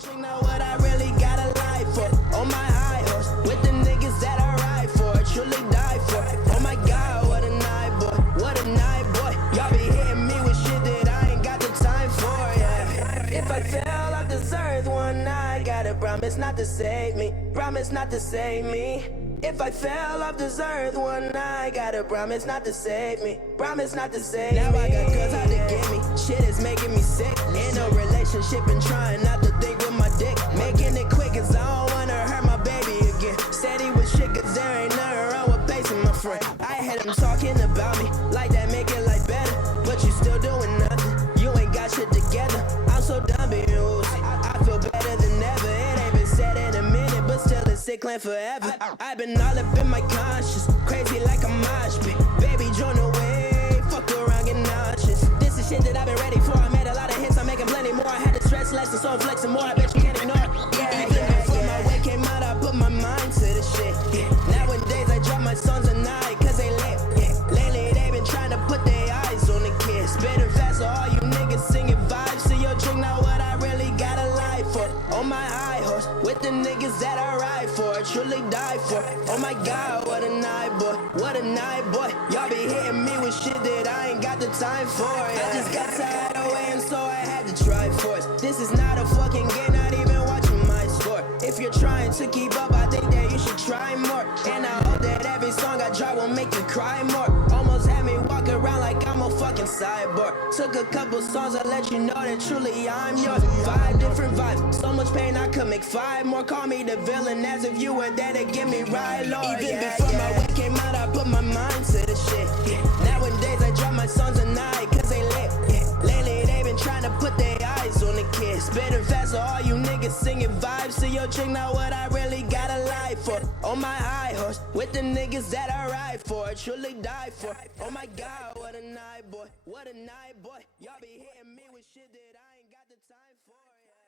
chick know what I really got a life for. On my high horse, with the niggas that I ride for, truly die for. Oh my God, what a night, boy, what a night, boy. Y'all be hitting me with shit that I ain't got the time for, yeah. If I fell off this earth one night, gotta promise not to save me, promise not to save me. If I fell off this earth one night, gotta promise not to save me, promise not to save me. Now I got girls out to get me, shit is making me sick. In a relationship and trying not to think with my dick. Making it quick cause I don't wanna hurt my baby again. Said he was shit cause there ain't nothing wrong with pacing my friend. I had him talking about me, like that make it like better. But you still doing nothing, you ain't got shit together. I'm so done being woozy, I feel better than ever. It ain't been said in a minute, but still it's sickling forever. I've been all up in my conscience, crazy like a mosh pit. Baby, join the wave, fuck around, get nauseous. This is shit that I've been ready for. I made a lot of hits, I'm making plenty more. I had to stress less and so I'm flexing more. I bet you can't ignore it. Even before my way came out, I put my mind to the shit. Nowadays I drop my songs at night cause they lit. Lately they been trying to put their eyes on the kids. Spitting fast so all you niggas singing vibes to your chick. Now what I really got a life for. On my high horse, with the niggas that I ride for, truly die for. Oh my God, what a night, boy, what a night, boy. Y'all be hitting me with shit that I ain't got the time for, yeah. I just got tired of waiting, so I had to try force. This is not a fucking game, not even watching my score. If you're trying to keep up, I think that you should try more. And I hope that every song I drop will make you cry more. Almost had me walk around like I'm a fucking cyborg. Took a couple songs to let you know that truly I'm yours. 5 different vibes, so much pain I could make 5 more. Call me the villain as if you were there to get me right, Lord. Even before my way came out, I put my mind to the shit. Nowadays I drop my songs at night cause they lit. Lately they been trying to put their eyes on the kids. Spitting fast so all you niggas singing vibes to your chick. Now what I really got a life for. On my high horse, with the niggas that I ride for, truly die for. Oh my God, what a night, boy, what a night, boy. Y'all be hitting me with shit that I ain't got the time for, yeah.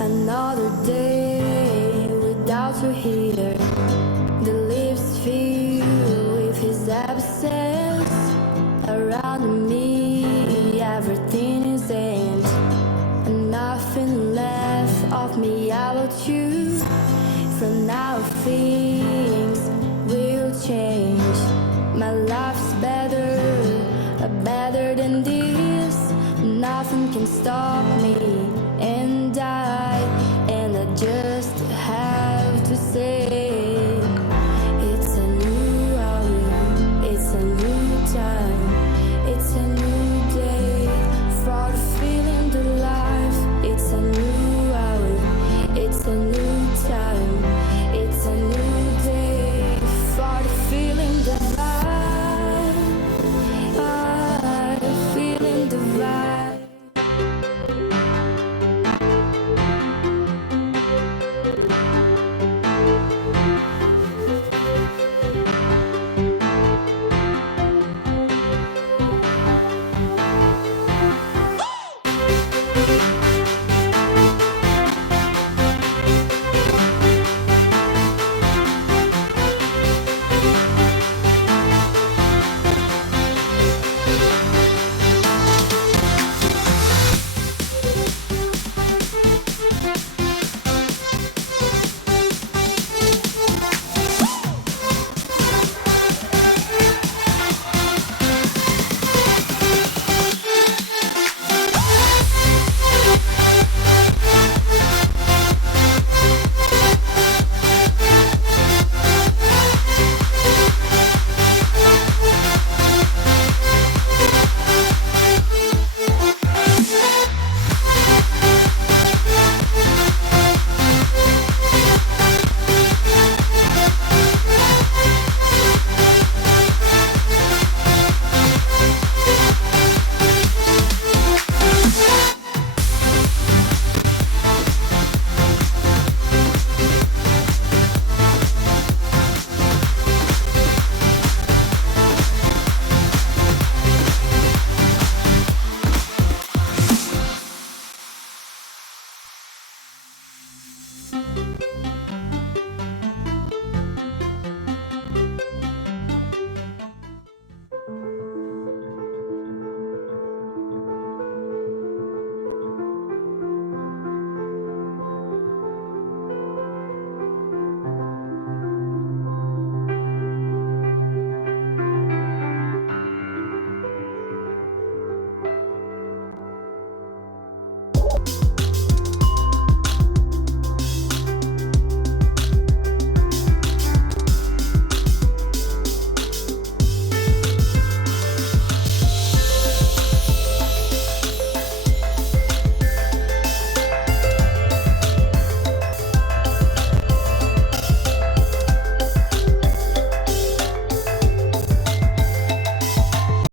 Another day without you here. The leaves feel with his absence. Around me, everything is end. And nothing left of me about you. From now, things will change. My life's better than this. Nothing can stop me, and I just have to say, it's a new hour, it's a new time.